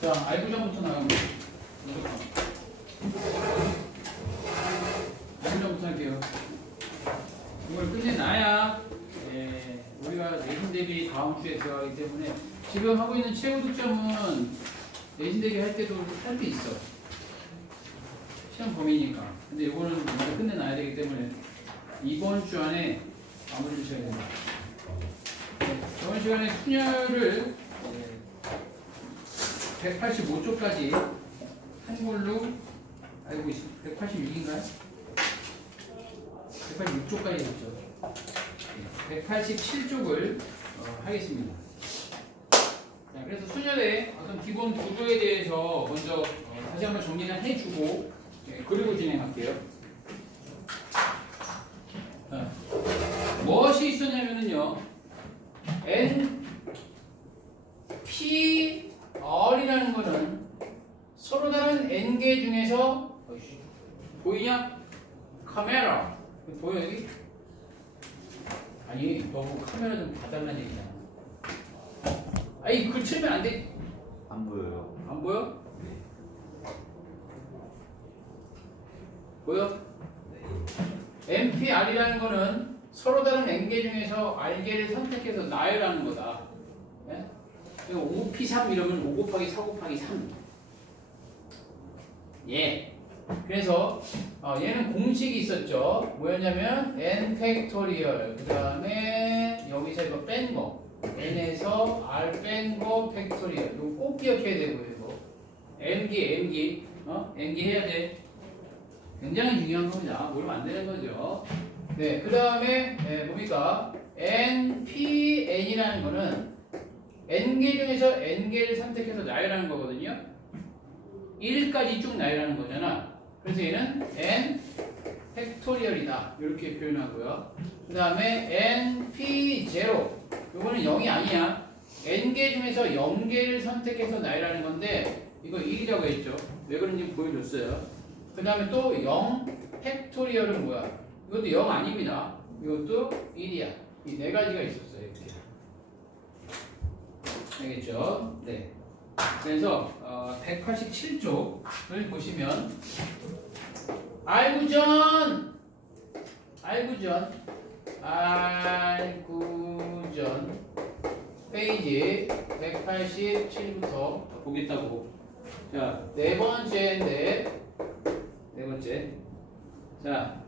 자, 알구전부터 나가면 알구전부터 할게요. 이걸 끝내놔야 우리가 내신 대비 다음 주에 들어가기 때문에 지금 하고 있는 최고 득점은 내신 대비 할 때도 할 수 있어. 시험 범위니까. 근데 이거는 먼저 끝내놔야 되기 때문에 이번 주 안에 마무리를 지어야 된다. 저번 시간에 순열을 185쪽까지 한 걸로 알고 있습니다. 186인가요? 186쪽까지 했죠. 187쪽을 하겠습니다. 자, 그래서 순열의 어떤 기본 구조에 대해서 먼저 다시 한번 정리를 해주고 그리고 진행할게요. 자, 무엇이 있었냐면요, P, R이라는 거는 서로 다른 N개 중에서 보이냐? 카메라 보여 여기? 아니 너무 카메라 좀 봐달라는 얘기잖아. 아니 글 치면 안 돼. 안 보여요. 안 보여? 보여? NPR이라는 거는 서로 다른 N개 중에서 R개를 선택해서 나열하는 거다. 네? 5P3 이러면 5 곱하기 4 곱하기 3. 예. 그래서 얘는 공식이 있었죠. 뭐였냐면 n 팩토리얼, 그 다음에 여기서 이거 뺀 거, n에서 r 뺀 거 팩토리얼. 이거 꼭 기억해야 되고요. 이거 n기 n기 해야 돼. 굉장히 중요한 겁니다. 모르면 안 되는 거죠. 네, 그 다음에 뭡니까? npn이라는 거는 n개 중에서 n개를 선택해서 나열하는 거거든요. 1까지 쭉 나열하는 거잖아. 그래서 얘는 n 팩토리얼이다. 이렇게 표현하고요. 그 다음에 np0. 이거는 0이 아니야. n개 중에서 0개를 선택해서 나열하는 건데 이거 1이라고 했죠. 왜 그런지 보여줬어요. 그 다음에 또 0 팩토리얼은 뭐야? 이것도 0 아닙니다. 이것도 1이야. 이 네 가지가 있었어요. 이렇게. 알겠죠? 네. 그래서 187쪽을 보시면 알구전 페이지 187부터 보겠다고. 자, 네 번째. 자,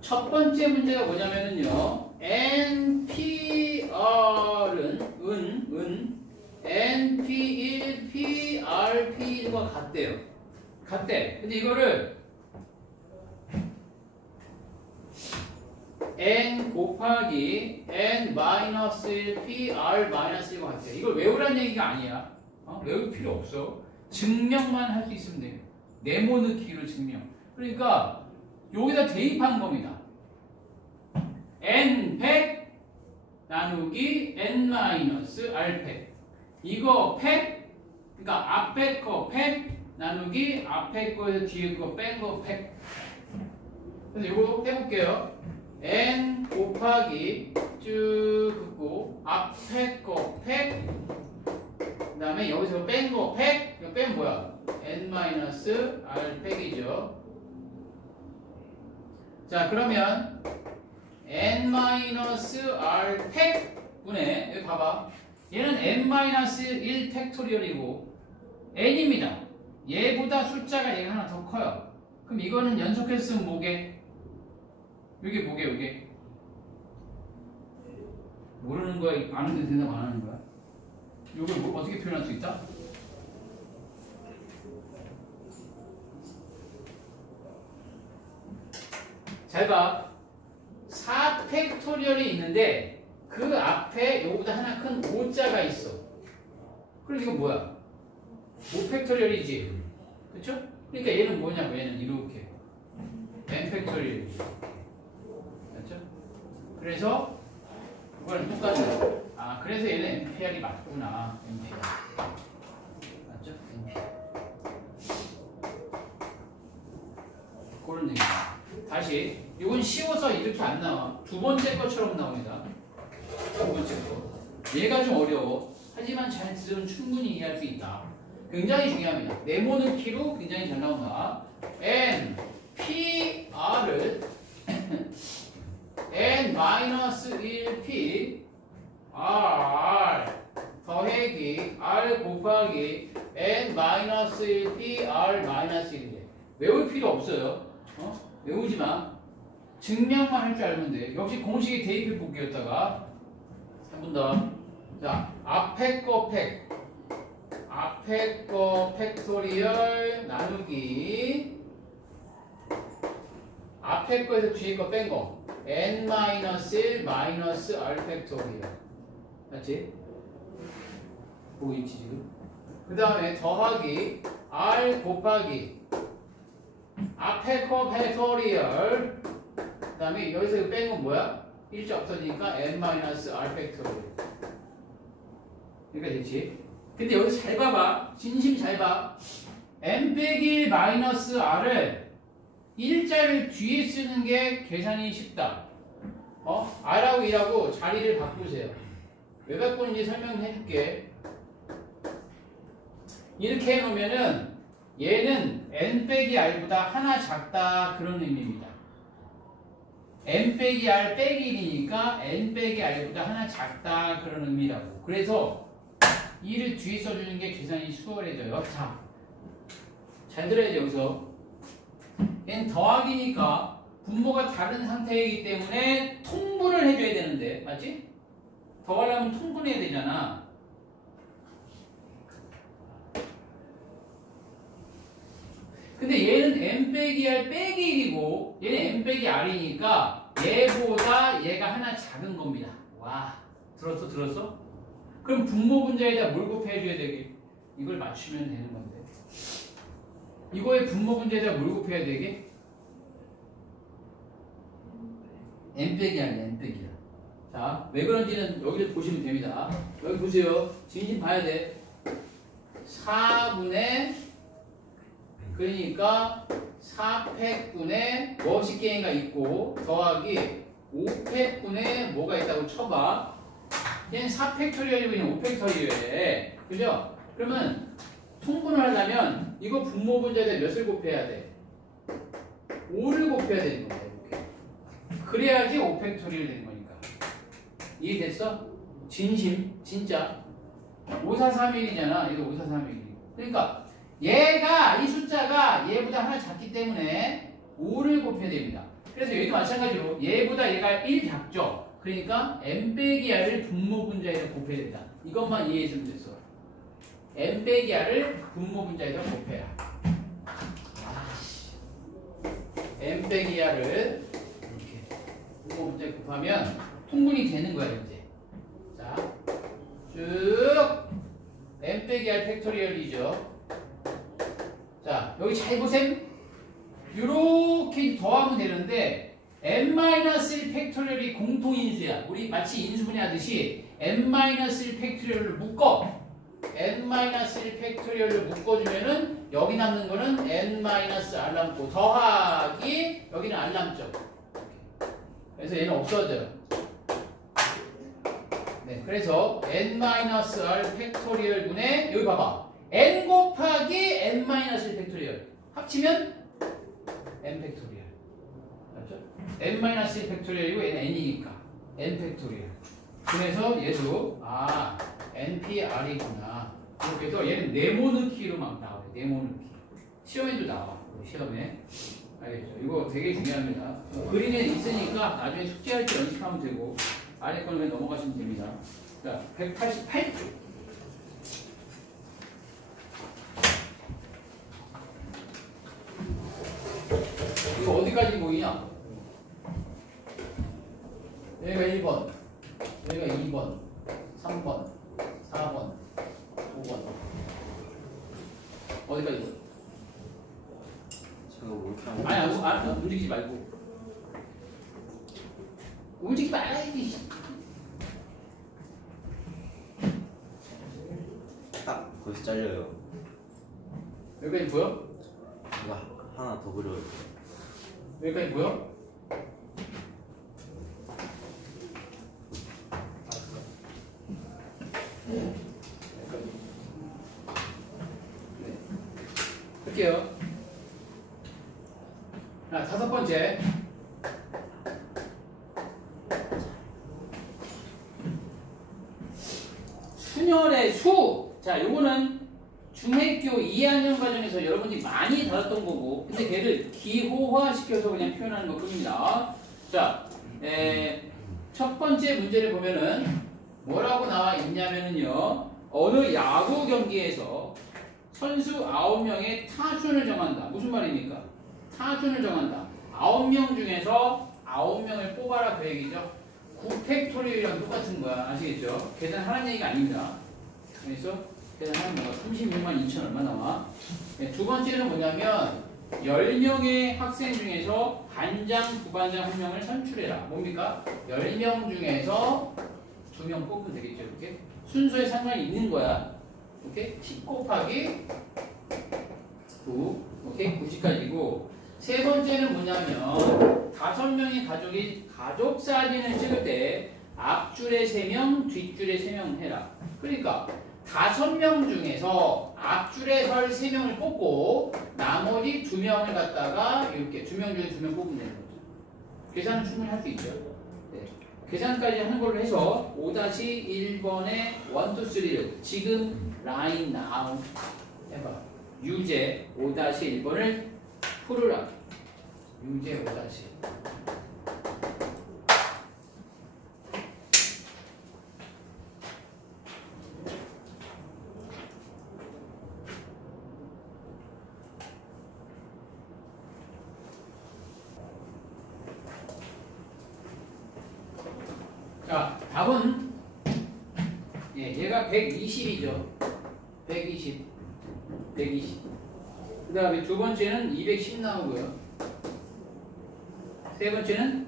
첫 번째 문제가 뭐냐면은요, NPR은 NP1, PR, P1과 같대. 근데 이거를 N 곱하기 N-1 PR-1과 같대. 이걸 외우라는 얘기가 아니야. 외울 필요 없어. 증명만 할 수 있으면 돼요. 네모 넣기로 증명. 그러니까 여기다 대입한 겁니다. N100 나누기 N-R100. 이거 100, 그러니까 앞에 거 100 나누기 앞에 거에서 뒤에 거 뺀 거 100. 그래서 이거 해볼게요. N 곱하기 쭉 긋고 앞에 거 100, 그 다음에 여기서 뺀 거 100. 이거 빼면 뭐야? N-R100이죠. 자, 그러면 N-R100 분의, 여기 봐봐. 얘는 N-1 팩토리얼이고 N입니다. 얘보다 숫자가 얘가 하나 더 커요. 그럼 이거는 연속해서 쓰면 뭐게? 이게 뭐게, 이게? 모르는 거야? 아는데 대답 안 하는 거야? 이걸 뭐 어떻게 표현할 수 있다? 잘 봐. 4 팩토리얼이 있는데 그 앞에 요거보다 하나 큰 5자가 있어. 그럼 이거 뭐야? 5 팩토리얼이지. 그쵸? 그러니까 얘는 뭐냐고. 얘는 이렇게 n 팩토리얼. 맞죠? 그래서 그거는 똑같아요. 그래서 얘는 NPR이 맞구나. NPR. 맞죠? NPR. 그런 얘기입니다. 다시. 이건 쉬워서 이렇게 안 나와. 두 번째 것처럼 나옵니다. 두 번째 거. 얘가 좀 어려워. 하지만 잘 들으면 충분히 이해할 수 있다. 굉장히 중요합니다. 네모는 키로 굉장히 잘 나온다. n, p, r을 n-1p r 더하기 r 곱하기 n-1p r-1이래. 외울 필요 없어요. 외우지 마. 증명만 할 줄 알면 돼. 역시 공식에 대입해 볼게였다가 한 번 더. 자, 앞에 거 팩토리얼 나누기 앞에 거에서 뒤에 거 뺀 거 n-1 마이너스 r 팩토리얼. 맞지? 보고 있지 지금? 그 다음에 더하기 r 곱하기 앞에 거 팩토리얼. 그 다음에 여기서 뺀 건 뭐야? 일자 없어지니까 n-r 팩토리얼. 그러니까 됐지? 근데 여기서 잘 봐봐. 진심 잘 봐. n 빼기 마이너스 r을 일자를 뒤에 쓰는 게 계산이 쉽다. r하고 1하고 자리를 바꾸세요. 왜 바꾸는지 설명해 줄게. 이렇게 해놓으면은 얘는 n 빼기 r보다 하나 작다 그런 의미입니다. n 빼기 r 빼기 1이니까 n 빼기 r보다 하나 작다 그런 의미라고. 그래서 2를 뒤에 써주는 게 계산이 수월해져요. 자, 잘 들어야죠. 여기서 n 더하기니까 분모가 다른 상태이기 때문에 통분을 해줘야 되는데, 맞지? 더하려면 통분해야 되잖아. 근데 얘는 n 빼기 r 빼기 1이고 얘는 n 빼기 r이니까 얘보다 얘가 하나 작은 겁니다. 와, 들었어? 그럼 분모 분자에다 뭘 곱해줘야 되게? 이걸 맞추면 되는 건데. 이거의 분모 분자에다 뭘 곱해야 되게? n 빼기 r, n 빼기 r. 자, 왜 그런지는 여기를 보시면 됩니다. 여기 보세요. 진심 봐야 돼. 4분의 그러니까 4팩분의 뭐식개인가 있고 더하기 5팩분의 뭐가 있다고 쳐봐. 얘는 4팩토리얼이고 그냥 5팩토리얼이래. 그죠? 그러면 통분을 하려면 이거 분모 분자에다 몇을 곱해야 돼? 5를 곱해야 되는 거야. 이렇게. 그래야지 5팩토리얼 되는 거니까. 이해됐어? 진심, 진짜. 5431이잖아. 이거 5431. 그러니까 얘가 이 숫자가 얘보다 하나 작기 때문에 5를 곱해야 됩니다. 그래서 여기도 마찬가지로 얘보다 얘가 1 작죠. 그러니까 n 빼기 r을 분모 분자에다 곱해야 된다. 이것만 이해했으면 됐어. n 빼기 r을 분모 분자에다 곱해라. n 빼기 r을 이렇게 분모 분자에 곱하면 통분이 되는 거야 이제. 자, 쭉 n 빼기 r 팩토리얼이죠. 자, 여기 잘 보셈. 이렇게 더하면 되는데 n-1 팩토리얼이 공통인수야. 우리 마치 인수분해 하듯이 n-1 팩토리얼을 묶어. n-1 팩토리얼을 묶어주면은 여기 남는 거는 n-r 남고 더하기 여기는 r 남죠. 그래서 얘는 없어져요. 네, 그래서 n-r 팩토리얼 분의 여기 봐봐. n 곱하기 n-1 팩토리얼 합치면 n 팩토리얼. n-1 팩토리얼이고 얘는 n이니까 n 팩토리얼. 그래서 얘도 npr이구나. 이렇게 해서 얘는 네모넣기로 막 나와요. 네모넣기. 시험에도 나와. 시험에. 알겠죠? 이거 되게 중요합니다. 그림에 있으니까 나중에 숙제할 때 연습하면 되고 아래 거는 그냥 넘어가시면 됩니다. 자, 188쪽. 이거 어디까지 보이냐? 여기가 1번, 여기가 2번, 3번, 4번, 5번. 어디까지 보여? 제가 뭐 이렇게 하면 아니, 움직이지 말고. 움직이지 말아야지. 딱 거기서 잘려요. 여기까지 보여? 이거 하나 더 그려요. 여기까지 보여? 할게요. 자, 5번째. 수열의 수. 자, 요거는 중학교 2학년 과정에서 여러분들이 많이 다뤘던 거고, 근데 걔를 기호화시켜서 그냥 표현하는 것 뿐입니다. 자, 첫 번째 문제를 보면은 뭐라고 나와 있냐면은요, 어느 야구 경기에서 선수 9명의 타순을 정한다. 무슨 말입니까? 타순을 정한다. 9명 중에서 9명을 뽑아라 그 얘기죠. 9팩토리얼이랑 똑같은 거야. 아시겠죠? 계산하는 얘기가 아닙니다. 그래서 계산하는 거가 36만 2천 얼마 나와? 네, 두 번째는 뭐냐면 10명의 학생 중에서 반장, 부반장 1명을 선출해라. 뭡니까? 10명 중에서 2명 뽑으면 되겠죠. 이렇게 순서에 상관이 있는 거야. 오케이? 10 곱하기 9. 오케이? 90까지고. 세 번째는 뭐냐면 5명의 가족이 가족 사진을 찍을 때 앞줄에 3명, 뒷줄에 3명 해라. 그러니까 5명 중에서 앞줄에 설 3명을 뽑고 나머지 2명을 갖다가 이렇게 2명 중에 2명 뽑으면 되는 거죠. 계산은 충분히 할 수 있죠. 네. 계산까지 하는 걸로 해서 5-1번의 1, 2, 3를 지금 라인 나우 해봐. 유제 5-1번을 풀으라. 유제 5-1. 자, 답은 얘가 120이죠. 120. 그 다음에 두 번째는 210 나오고요. 세 번째는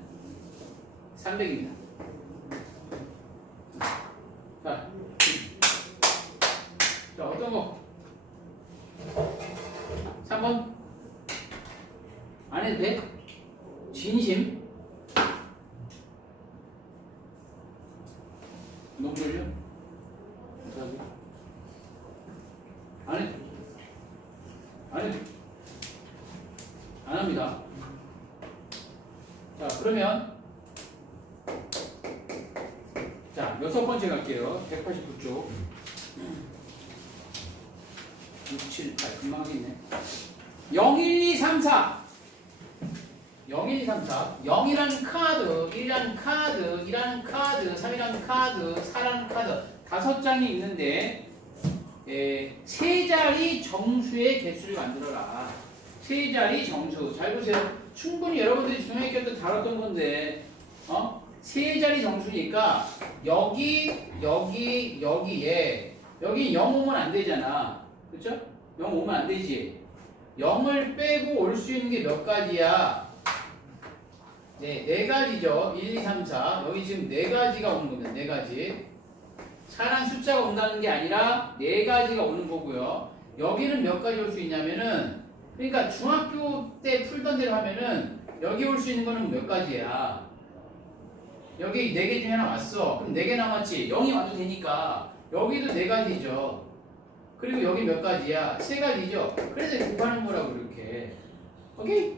300입니다. 자, 어떤 거? 3번? 안 해도 돼? 진심? 너무 졸려? 안 해도 돼? 안 합니다. 자, 그러면 자, 6번째 갈게요. 189쪽 6, 7, 8 금방 하겠네. 0, 1, 2, 3, 4 0, 1, 2, 3, 4 0이라는 카드, 1이라는 카드, 2라는 카드, 3이라는 카드, 4라는 카드 5장이 있는데 세 자리 정수의 개수를 만들어라. 세 자리 정수. 잘 보세요. 충분히 여러분들이 중학교 때도 다뤘던 건데 세 자리 정수니까 여기에 여기 0 오면 안 되잖아. 그렇죠? 0 오면 안 되지. 0을 빼고 올 수 있는 게 몇 가지야? 네 가지죠. 1, 2, 3, 4. 여기 지금 4가지가 오는 겁니다. 4가지. 사란 숫자가 온다는 게 아니라 4가지가 오는 거고요. 여기는 몇 가지 올 수 있냐면은, 그러니까 중학교 때 풀던 대로 하면은 여기 올 수 있는 거는 몇 가지야? 여기 4개 중에 하나 왔어. 그럼 4개 남았지. 0이 와도 되니까 여기도 4가지죠. 그리고 여기 몇 가지야? 3가지죠. 그래서 곱하는 거라고 이렇게. 오케이?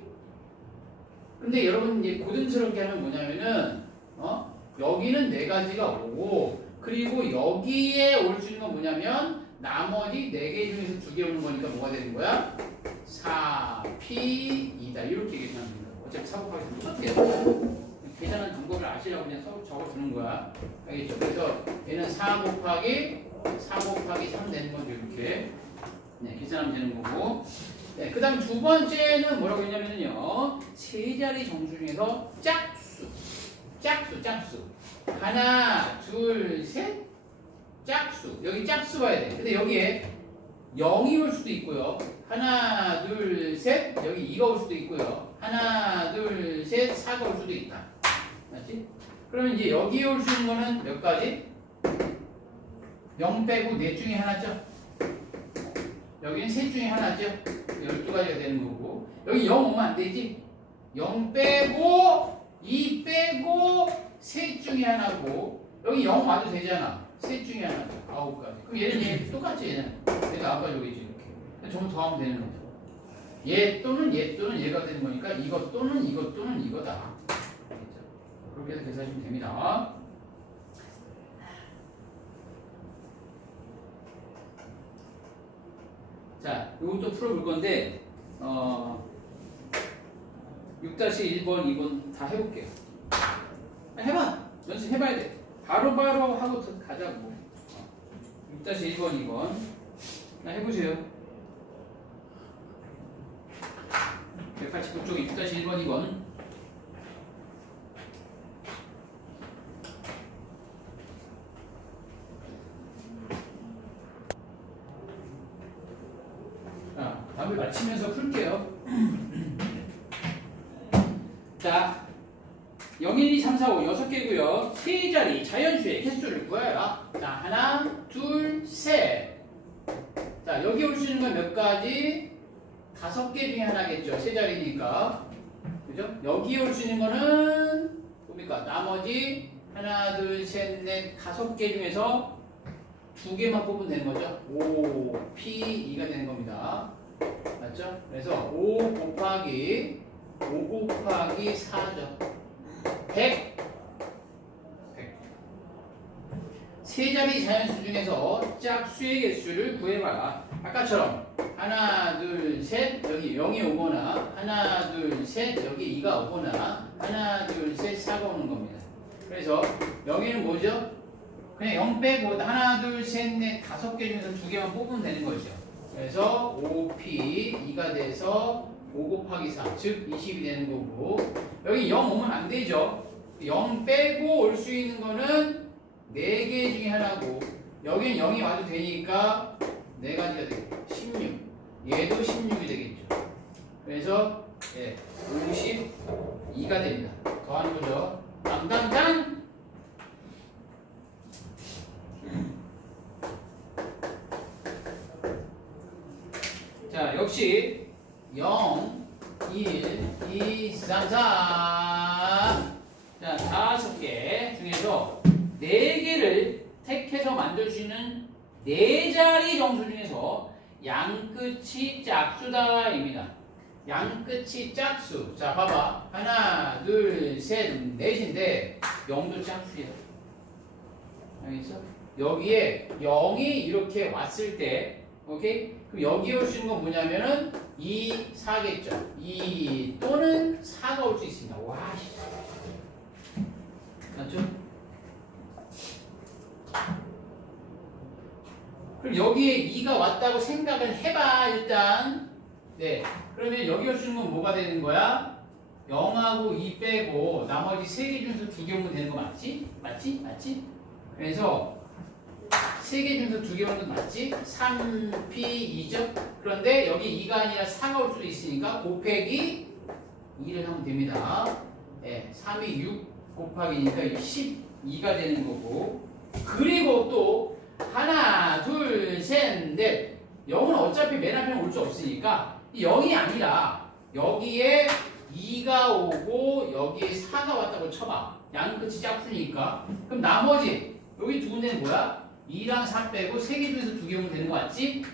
근데 여러분 이제 고등스럽게 하면 뭐냐면은 여기는 4가지가 오고, 그리고 여기에 올 수 있는 건 뭐냐면 나머지 4개 중에서 2개 오는 거니까 뭐가 되는 거야? 4, P, 2다. 이렇게 계산하면 됩니다. 어차피 4 곱하기 3 똑같아요. 계산하는 방법을 아시라고 그냥 적어주는 거야. 알겠죠? 그래서 얘는 4 곱하기 3 되는 거죠. 이렇게. 네, 계산하면 되는 거고. 네, 그 다음 두 번째는 뭐라고 했냐면요. 세 자리 정수 중에서 짝수. 하나, 둘, 셋. 짝수. 여기 짝수 봐야 돼. 근데 여기에 0이 올 수도 있고요. 하나, 둘, 셋. 여기 2가 올 수도 있고요. 하나, 둘, 셋. 4가 올 수도 있다. 맞지? 그러면 이제 여기에 올 수 있는 거는 몇 가지? 0 빼고 넷 중에 하나죠? 여기는 셋 중에 하나죠? 12가지가 되는 거고. 여기 0 오면 안 되지? 0 빼고 2 빼고 셋 중에 하나고, 여기 0 와도 되잖아. 셋 중에 하나죠. 9가지. 그럼 얘는 똑같지 얘는. 얘도 아가족이지 이렇게. 전부 더하면 되는 거죠. 얘 또는 얘가 되는 거니까 이것 또는 이것 또는 이거다. 알겠죠? 그렇게 해서 계산하시면 됩니다. 자, 이것도 풀어볼 건데 6-1번, 2번 다 해볼게요. 해봐. 연습해봐야 돼. 바로바로 하고 가자고. 6-1번, 2번. 해보세요. 189쪽 6-1번, 2번. 자, 답을 맞히면서 풀게요. 자, 0, 1, 2, 3, 4, 5, 6개고요. 세 자리 자연수의 개수를 구해라. 자, 하나, 둘, 셋. 자, 여기 올 수 있는 건 몇 가지? 5개 중에 하나겠죠. 세 자리니까. 그죠? 여기 올 수 있는 거는 뭡니까? 나머지 하나, 둘, 셋, 넷, 5개 중에서 2개만 뽑으면 되는 거죠. 5, P, 2가 되는 겁니다. 맞죠? 그래서 5 곱하기 4죠. 100. 세 자리 자연수 중에서 짝수의 개수를 구해봐라. 아까처럼 하나, 둘, 셋 여기 0이 오거나 하나, 둘, 셋 여기 2가 오거나 하나, 둘, 셋 4가 오는 겁니다. 그래서 여기는 뭐죠? 그냥 0 빼고 하나, 둘, 셋, 넷 5개 중에서 2개만 뽑으면 되는 거죠. 그래서 5P 2가 돼서 5 곱하기 4, 즉 20이 되는 거고 여기 0 오면 안 되죠. 0 빼고 올 수 있는 거는 4개 중에 하나고 여기는 0이 와도 되니까 4가지가 되고 16. 얘도 16이 되겠죠. 그래서 52가 됩니다. 더하는 거죠. 땅땅땅! 자, 역시 0, 1, 2, 3, 4. 자, 5개 중에서 4개를 택해서 만들 수 있는 4자리 정수 중에서 양끝이 짝수다입니다. 양끝이 짝수. 자, 봐봐. 하나, 둘, 셋, 넷인데 0도 짝수야. 알겠어? 여기에 0이 이렇게 왔을 때, 오케이? 그럼 여기 올 수 있는 건 뭐냐면은 2, 4겠죠. 2 또는 4가 올 수 있습니다. 와, 맞죠? 그럼 여기에 2가 왔다고 생각을 해봐, 일단. 네. 그러면 여기 올 수 있는 건 뭐가 되는 거야? 0하고 2 빼고 나머지 3개 중에서 2개 오면 되는 거 맞지? 맞지? 맞지? 그래서 3개 중에서 2개 오는 건 맞지? 3P2죠? 그런데 여기 2가 아니라 4가 올 수도 있으니까 곱하기 2를 하면 됩니다. 네. 3이 6 곱하기니까 12가 되는 거고 그리고 또 하나, 둘, 셋, 넷 0은 어차피 맨 앞에 올 수 없으니까 0이 아니라 여기에 2가 오고 여기에 4가 왔다고 쳐봐. 양끝이 짝수니까. 그럼 나머지 여기 두 군데는 뭐야? 2랑 4 빼고 3개 중에서 2개 오면 되는 거 맞지?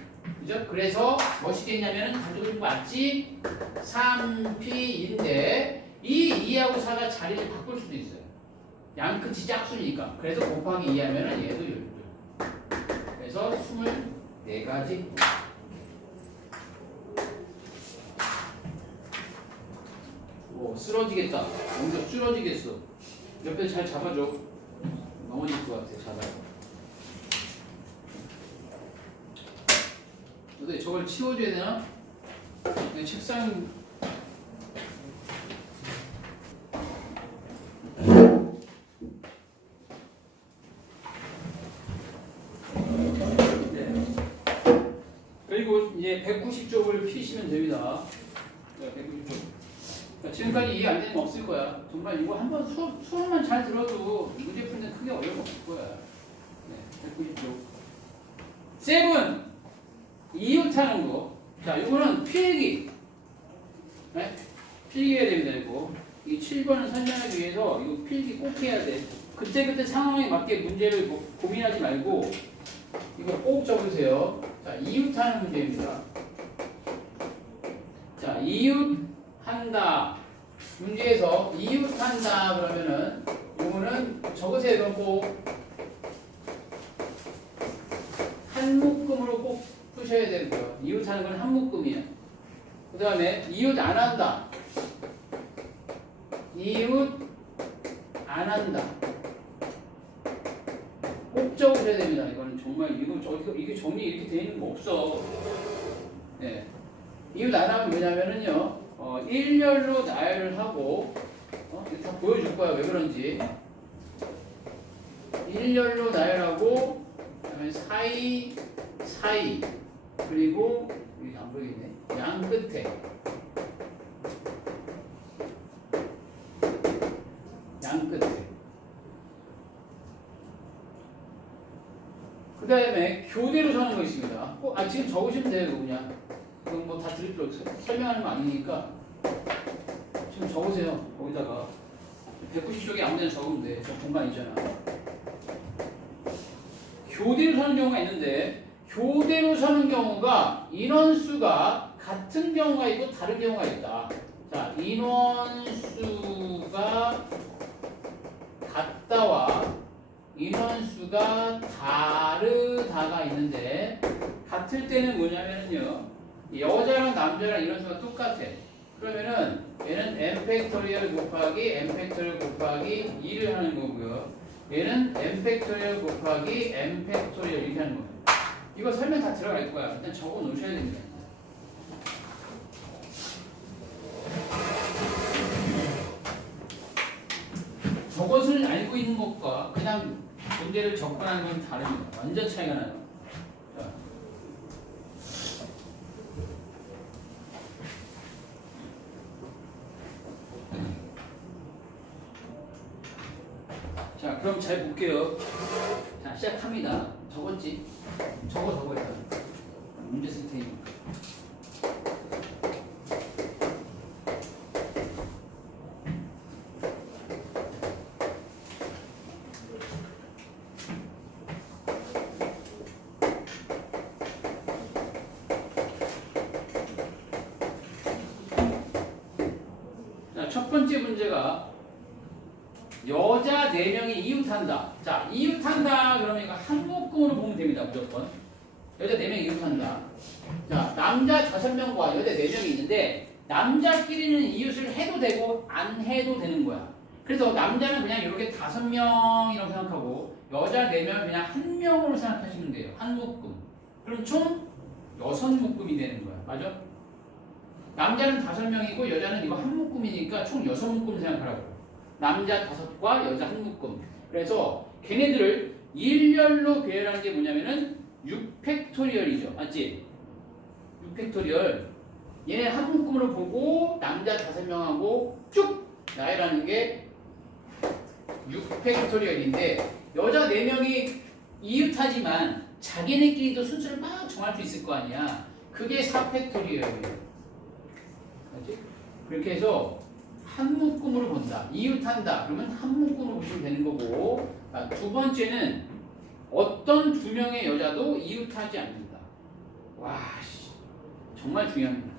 그죠? 그래서 멋있게 했냐면은 가지고 있는 거 맞지? 3P인데 이 2하고 4가 자리를 바꿀 수도 있어요. 양끝이 짝수니까. 그래서 곱하기 2 하면은 얘도 12. 그래서 24가지. 오, 쓰러지겠다. 엉덩이 쓰러지겠어. 옆에 잘 잡아줘. 넘어질 것 같아. 잡아요. 근데 저걸 치워줘야 되나? 그냥 책상 그리고 이제 190쪽을 피시면 됩니다. 네, 190쪽. 지금까지 이해 안 되는 거 없을 거야. 정말 이거 한번 수업만 잘 들어도 문제 푸는데 크게 어려움 없을 거야. 네, 190쪽. 7. 이웃하는 거. 자, 이거는 필기. 네? 필기해야 됩니다, 이거. 이 7번을 설명하기 위해서 이거 필기 꼭 해야 돼. 그때그때 상황에 맞게 문제를 고민하지 말고 이거 꼭 적으세요. 자, 이웃하는 문제입니다. 자, 이웃한다. 문제에서 이웃한다 그러면은 이거는 적으세요. 이건 꼭 한 묶음으로 꼭 푸셔야 되고요. 이웃하는 건 한 묶음이에요. 그 다음에 이웃 안 한다. 이웃 안 한다. 꼭 적으셔야 됩니다. 이거는 정말 이게 정리 이렇게 되어 있는 거 없어. 네. 이웃 안 하면 뭐냐면은요. 일렬로 나열을 하고 이거 다 보여줄 거야. 왜 그런지. 일렬로 나열하고 그다음에 사이 그리고 여기 안 보이겠네. 양 끝에 그 다음에 교대로 서는 거 있습니다. 지금 적으시면 돼요. 그냥 그건 뭐 다 들을 필요 없어요. 설명하는 거 아니니까 지금 적으세요. 거기다가 190쪽에 아무 데나 적으면 돼. 저 공간 있잖아. 교대로 서는 경우가 있는데 교대로 서는 경우가 인원수가 같은 경우가 있고 다른 경우가 있다. 자, 인원수가 같다와 인원수가 다르다가 있는데 같을 때는 뭐냐면요. 여자랑 남자랑 인원수가 똑같아. 그러면은 얘는 n 팩토리얼 곱하기 n 팩토리얼 곱하기 2를 하는 거고요. 얘는 n 팩토리얼 곱하기 n 팩토리얼 이렇게 하는 거예요. 이거 설명 다 들어갈 거야. 일단 적어 놓으셔야 됩니다. 저것을 알고 있는 것과 그냥 문제를 접근하는 건 다릅니다. 완전 차이가 나요. 자, 그럼 잘 볼게요. 자, 시작합니다. 적었지? 적어 일단. 문제 쓸 테니까. 자, 첫 번째 문제가 여자 4명이 이웃한다. 자, 이웃한다 그러면 이거 한 묶음으로 보면 됩니다. 무조건. 여자 4명이 이웃한다. 자, 남자 5명과 여자 4명이 있는데 남자끼리는 이웃을 해도 되고 안 해도 되는 거야. 그래서 남자는 그냥 이렇게 5명이라고 생각하고 여자 4명은 그냥 한 명으로 생각하시면 돼요. 한 묶음. 그럼 총 6묶음이 되는 거야. 맞아? 남자는 5명이고 여자는 이거 한 묶음이니까 총 6묶음 생각하라고. 남자 5과 여자 한 묶음. 그래서 걔네들을 일렬로 배열하는 게 뭐냐면은 6팩토리얼이죠. 맞지? 6팩토리얼. 얘네 한 묶음으로 보고 남자 5명하고 쭉 나열하는 게 6팩토리얼인데 여자 4명이 이웃하지만 자기네끼리도 순서를 막 정할 수 있을 거 아니야. 그게 4팩토리얼이에요. 맞지? 그렇게 해서 한 묶음으로 본다. 이웃한다. 그러면 한 묶음으로 보시면 되는 거고. 두 번째는 어떤 2명의 여자도 이웃하지 않는다. 와, 정말 중요합니다.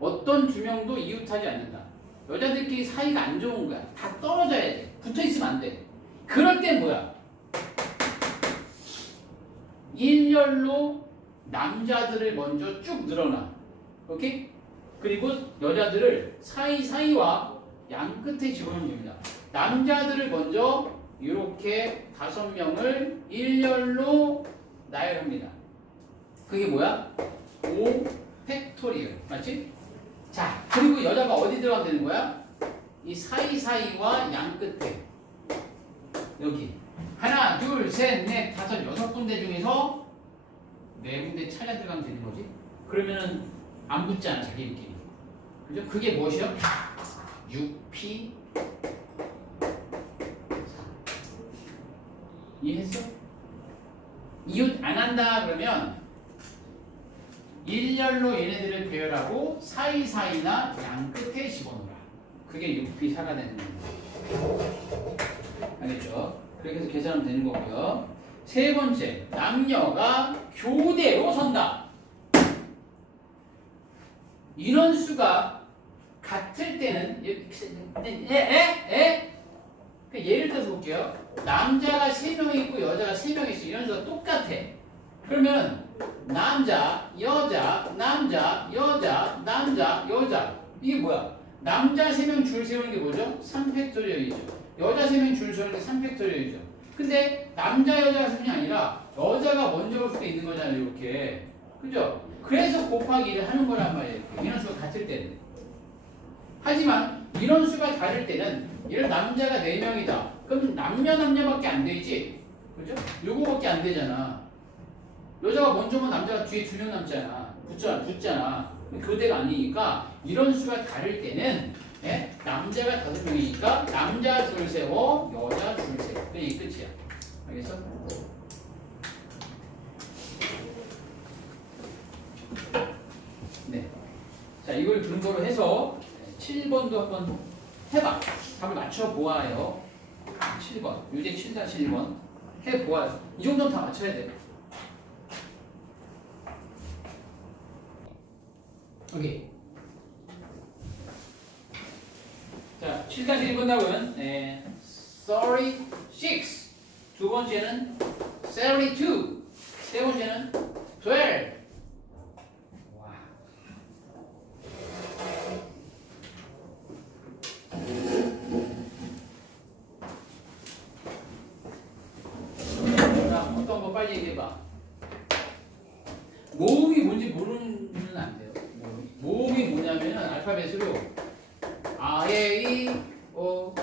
어떤 2명도 이웃하지 않는다. 여자들끼리 사이가 안 좋은 거야. 다 떨어져야 돼. 붙어 있으면 안 돼. 그럴 땐 뭐야? 일렬로 남자들을 먼저 쭉 늘어놔. 오케이? 그리고 여자들을 사이사이와 양 끝에 집어넣으면 됩니다. 남자들을 먼저 이렇게 5명을 일렬로 나열합니다. 그게 뭐야? 5팩토리얼. 맞지? 자, 그리고 여자가 어디 들어가면 되는 거야? 이 사이사이와 양 끝에. 여기. 하나, 둘, 셋, 넷, 다섯, 6군데 중에서 4군데 차려 들어가면 되는 거지? 그러면은 안 붙잖아, 자기들끼리. 그죠? 그게 무엇이요? 6P 4. 이해했어? 이웃 안 한다 그러면 일렬로 얘네들을 배열하고 사이사이나 양 끝에 집어넣어라. 그게 6P 4가 되는 거예요. 알겠죠? 그렇게 해서 계산하면 되는 거고요. 세 번째, 남녀가 교대로 선다. 인원수가 같을 때는 예를 들어서 볼게요. 남자가 3명 있고 여자가 3명 있어. 인원수가 똑같아. 그러면 남자, 여자, 남자, 여자, 남자, 여자. 이게 뭐야? 남자 3명 줄 세우는 게 뭐죠? 3팩토리얼이죠. 여자 3명 줄 세우는 게 3팩토리얼이죠. 근데 남자, 여자가 3명이 아니라 여자가 먼저 올 수도 있는 거잖아요. 이렇게. 그죠? 그래서 곱하기를 하는 거란 말이에요. 인원수가 같을 때는. 하지만 인원수가 다를 때는 예를 남자가 4명이다. 그럼 남녀밖에 안 되지. 그죠? 요거밖에 안 되잖아. 여자가 먼저 오면 남자가 뒤에 2명 남잖아. 붙잖아. 교대가 아니니까 인원수가 다를 때는 남자가 5명이니까 남자 줄 세워, 여자 줄 세워. 그게 이 끝이야. 알겠어? 네. 자, 이걸 근거로 해서 7번도 한번 해봐. 답을 맞춰보아요. 7번. 유제 7-1번. 해보아요. 이 정도는 다 맞춰야 돼. 오케이. 자, 7-1번 답은 36. 두 번째는 32. 세 번째는 12. 와. 자, 어떤 거 빨리 얘기해봐. 모음이 뭔지 모르면 안 돼요. 모음이 뭐냐면은 알파벳으로 A, E, O.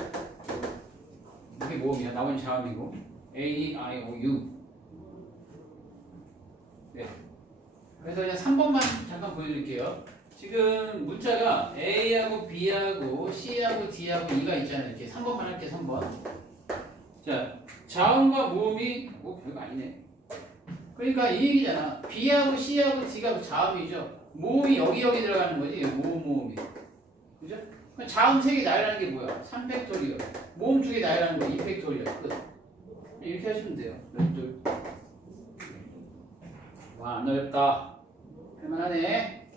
이게 모음이야. 나머지 자음이고. A, E, I, O, U. 네. 그래서 그냥 3번만 잠깐 보여드릴게요. 지금 문자가 A하고 B하고 C하고 D하고 E가 있잖아요. 이렇게 3번만 할게요. 3번. 자, 자음과 모음이 별거 아니네. 그러니까 이 얘기잖아. B하고 C하고 D가 자음이죠. 모음이 여기 들어가는 거지. 모음이. 그죠? 자음 3개 나열하는 게 뭐야? 3팩토리얼. 모음 2개 나열하는 거 2팩토리얼. 끝. 이렇게 하시면 돼요. 몇들. 와, 안 어렵다. 할만하네.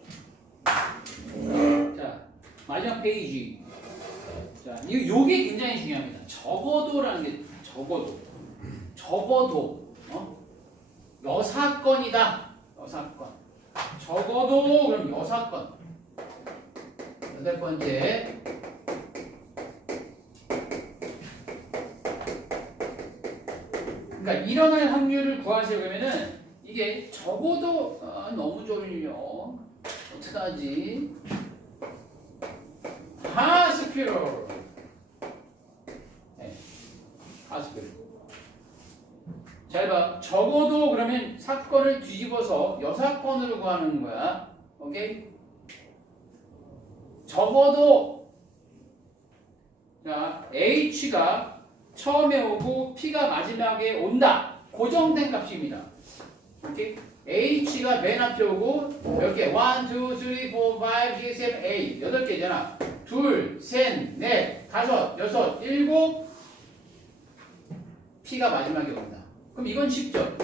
자, 마지막 페이지. 자, 요게 굉장히 중요합니다. 적어도라는 게 적어도. 여사건이다. 여사건. 적어도 그럼 여사건. 8번째. 그러니까 일어날 확률을 구하시려고 하면은 이게 적어도 너무 졸려. 어떡하지? 하스피럴. 네. 하스피럴. 잘 봐. 적어도 그러면 사건을 뒤집어서 여사건으로 구하는 거야. 오케이? 적어도 자, H가 처음에 오고 P가 마지막에 온다. 고정된 값입니다. 오케이? H가 맨 앞에 오고 몇 개? 1, 2, 3, 4, 5, 6, 7, 8 8개잖아. 둘, 셋, 넷, 다섯, 여섯, 일곱 P가 마지막에 온다. 그럼 이건 쉽죠?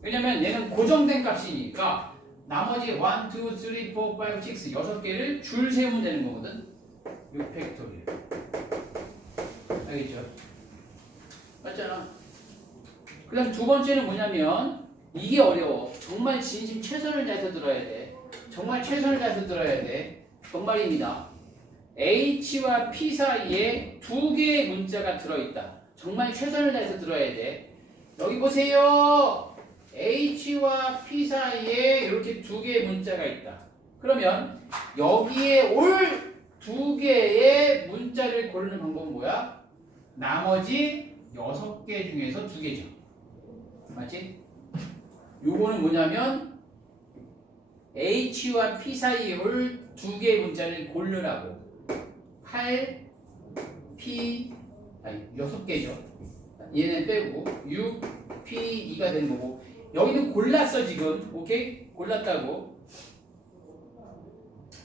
왜냐면 얘는 고정된 값이니까 나머지 1, 2, 3, 4, 5, 6, 6개를 줄 세우면 되는 거거든. 6팩토리얼. 알겠죠? 맞잖아. 그 다음 두 번째는 뭐냐면 이게 어려워. 정말 진심 최선을 다해서 들어야 돼. 정말 최선을 다해서 들어야 돼. 정말입니다. H와 P 사이에 2개의 문자가 들어있다. 정말 최선을 다해서 들어야 돼. 여기 보세요. H와 P 사이에 이렇게 2개의 문자가 있다. 그러면 여기에 올 2개의 문자를 고르는 방법은 뭐야? 나머지 6개 중에서 2개죠. 맞지? 요거는 뭐냐면 H와 P 사이에 올 2개의 문자를 고르라고. 8, P, 아니 6개죠. 얘는 빼고 6, P, 2가 되는 거고 여기는 골랐어 지금. 오케이? 골랐다고.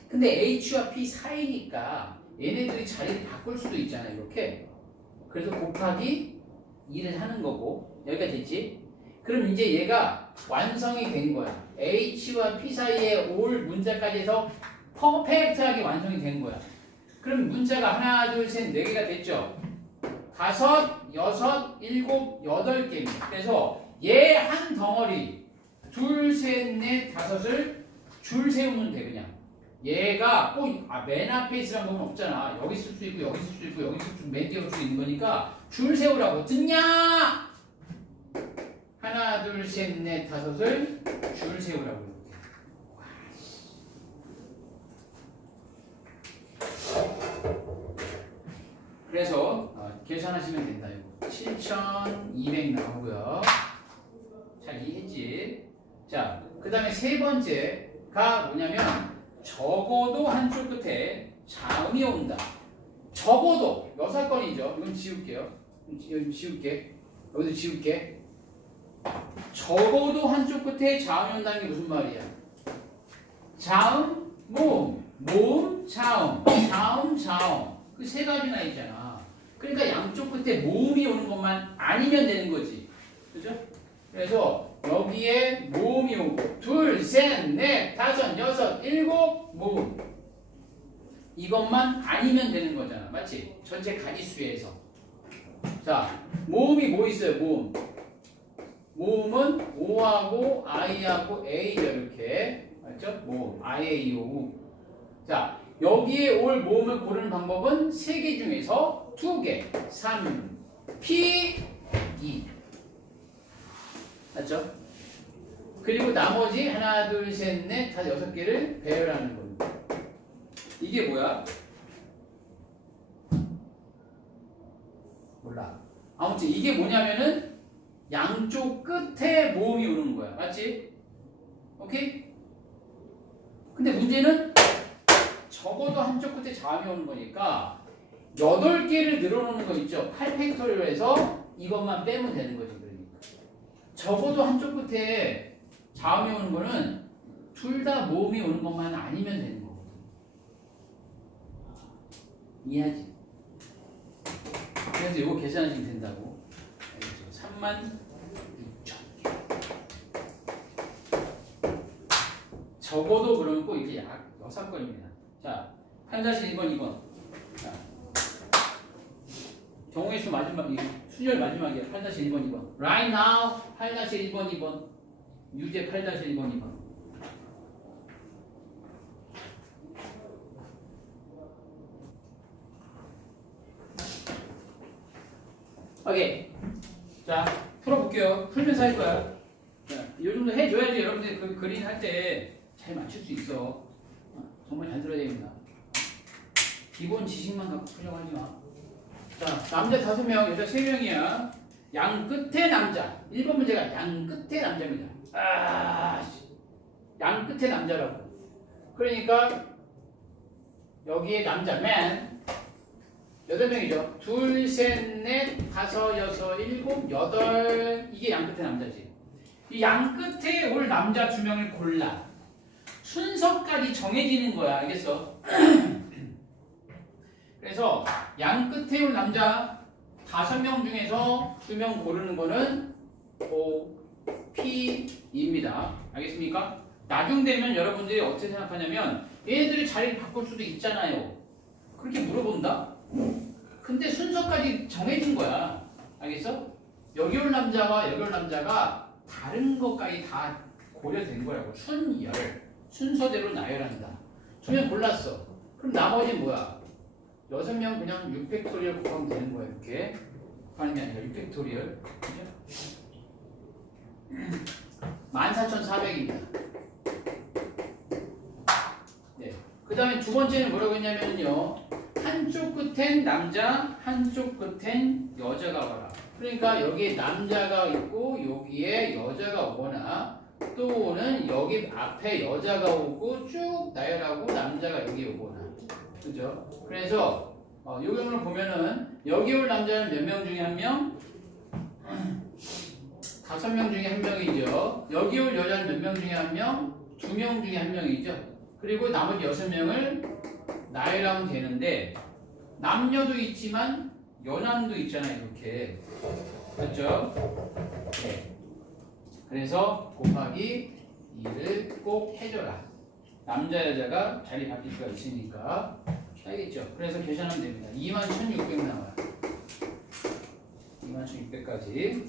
근데 H와 P 사이니까 얘네들이 자리를 바꿀 수도 있잖아. 이렇게. 그래서 곱하기 일을 하는 거고 여기까지 됐지? 그럼 이제 얘가 완성이 된 거야. H와 P 사이에 올 문자까지 해서 퍼펙트하게 완성이 된 거야. 그럼 문자가 하나, 둘, 셋, 네 개가 됐죠? 5, 6, 7, 8개입니다. 그래서 얘 한 덩어리 둘, 셋, 넷, 5을 줄 세우면 돼 그냥. 얘가 꼭 맨 앞에 있으란 건 없잖아. 여기 쓸 수 있고 여기 쓸 수 있고 여기 쓸 수 있고 맨 뒤에 올 수 있는 거니까 줄 세우라고. 듣냐? 하나, 둘, 셋, 넷, 5을 줄 세우라고. 그래서 계산하시면 된다. 이거 7,200 나오고요. 잘 이해했지? 자, 그 다음에 세 번째가 뭐냐면 적어도 한쪽 끝에 자음이 온다. 적어도 6건이죠. 이건 지울게요. 여기 지울게. 여기도 지울게. 적어도 한쪽 끝에 자음이 온다는 게 무슨 말이야? 자음, 모음, 모음, 자음, 자음, 자음. 그 세 가지나 있잖아. 그러니까 양쪽 끝에 모음이 오는 것만 아니면 되는 거지. 그죠? 그래서 여기에 모음이 오고 둘, 셋, 넷, 5, 6, 7 모음. 이것만 아니면 되는 거잖아. 맞지? 전체 가지수에서. 자, 모음이 뭐 있어요? 모음. 모음은 O하고 I하고 A죠. 이렇게. 맞죠? 모음. I, A, O. 자, 여기에 올 모음을 고르는 방법은 3개 중에서 2개. 3, P, 2. 맞죠? 그리고 나머지 하나, 둘, 셋, 넷, 5, 6개를 배열하는 겁니다. 이게 뭐야? 몰라. 아무튼 이게 뭐냐면은 양쪽 끝에 모음이 오는 거야. 맞지? 오케이? 근데 문제는 적어도 한쪽 끝에 자음이 오는 거니까 8개를 늘어놓는 거 있죠? 8팩토리로 해서 이것만 빼면 되는 거지. 그러니까 적어도 한쪽 끝에 자음이 오는 거는 둘 다 모음이 오는 것만 아니면 되는 거거든. 이해하지? 그래서 이거 계산하시면 된다고. 36,000개. 적어도 그러면 꼭 이렇게 약 6건입니다. 자, 8-1번, 2번. 자, 경우의 수 마지막, 순열 마지막이야. 8-1번, 2번. Right now, 8-1번, 2번. 유제 8-1번, 2번. 오케이. 자, 풀어볼게요. 풀면서 할 거야. 자, 이 정도 해줘야지 여러분들 그 그림 할 때 잘 맞출 수 있어. 정말 잘 들어야 됩니다. 기본 지식만 갖고 풀려고 하지 마. 자, 남자 5명, 여자 3명이야. 양 끝에 남자. 1번 문제가 양 끝에 남자입니다. 양 끝에 남자라고. 그러니까 여기에 남자, man. 8명이죠. 2, 3, 4, 5, 6, 7, 8. 이게 양 끝에 남자지. 이 양 끝에 올 남자 2명을 골라. 순서까지 정해지는 거야. 알겠어? 그래서 양 끝에 올 남자 5명 중에서 2명 고르는 거는 O, P입니다. 알겠습니까? 나중 되면 여러분들이 어떻게 생각하냐면 얘네들이 자리를 바꿀 수도 있잖아요. 그렇게 물어본다? 근데 순서까지 정해진 거야. 알겠어? 여기 올 남자와 여기 올 남자가 다른 것까지 다 고려된 거라고. 순열. 순서대로 나열한다. 2명 골랐어. 그럼 나머지는 뭐야? 6명 그냥 6팩토리얼 곱하면 되는 거야. 이렇게 하는 게 아니라 6팩토리얼. 그죠? 14,400입니다. 네. 그 다음에 두 번째는 뭐라고 했냐면요. 한쪽 끝엔 남자, 한쪽 끝엔 여자가 와라. 그러니까 여기에 남자가 있고 여기에 여자가 오거나 또는 여기 앞에 여자가 오고 쭉 나열하고 남자가 여기 오거나. 그죠? 그래서 이 경우를 보면은 여기 올 남자는 몇 명 중에 한 명? 5명 중에 1명이죠. 여기 올 여자는 몇 명 중에 한 명? 2명 중에 1명이죠. 그리고 나머지 6명을 나열하면 되는데 남녀도 있지만 여남도 있잖아요. 이렇게. 맞죠? 네. 그래서 곱하기 2를 꼭 해줘라. 남자 여자가 자리 바뀔 수가 있으니까. 알겠죠? 그래서 계산하면 됩니다. 21,600 나와요. 21,600까지.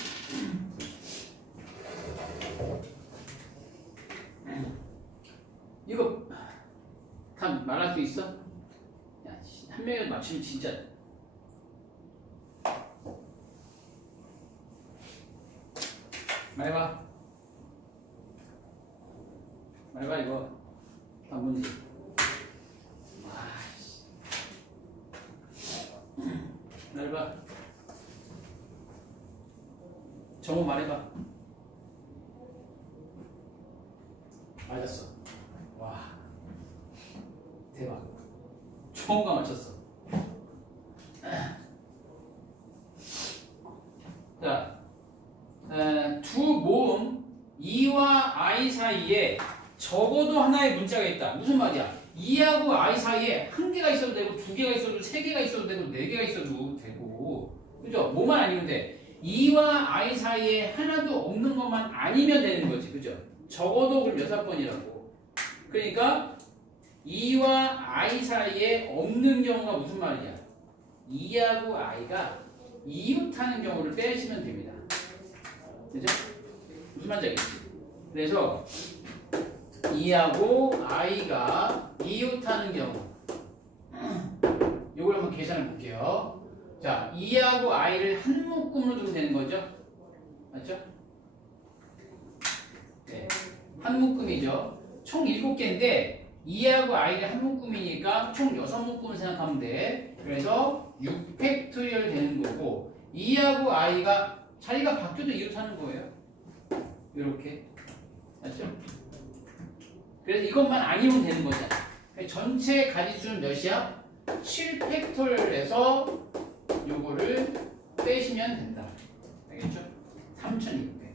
이거 다 말할 수 있어? 야, 한 명이 맞추면 진짜. 말해봐. 말해봐 이거. 다 문제. 말해봐. 정우 말해봐. 맞았어. 와, 대박. 정우가 맞췄어. 자, 두 모음 E와 I 사이에 적어도 하나의 문자가 있다. 무슨 말이야? E하고 I 사이에 한 개가 있어도 되고, 두 개가 있어도, 세 개가 있어도 되고, 네 개가 있어도 되고, 그죠? 뭐만 아니면 돼. E와 I 사이에 하나도 없는 것만 아니면 되는 거지, 그죠? 적어도 그럼 6번이라고. 그러니까 E와 I 사이에 없는 경우가 무슨 말이야? E하고 I가 이웃하는 경우를 빼시면 됩니다. 그죠? 무슨 말인지 알겠지? 그래서 E하고 I가 이웃하는 경우, 이걸 한번 계산해 볼게요. 자, E하고 I를 한 묶음으로 두면 되는 거죠? 맞죠? 네, 한 묶음이죠. 총 7개인데 E하고 I가 한 묶음이니까 총 6묶음을 생각하면 돼. 그래서 6팩토리얼 되는 거고, E하고 I가 자리가 바뀌어도 이웃하는 거예요. 이렇게. 맞죠? 그래서 이것만 아니면 되는 거잖아. 전체 가지수는 몇이야? 7팩토리얼에서 요거를 빼시면 된다. 알겠죠? 3,600.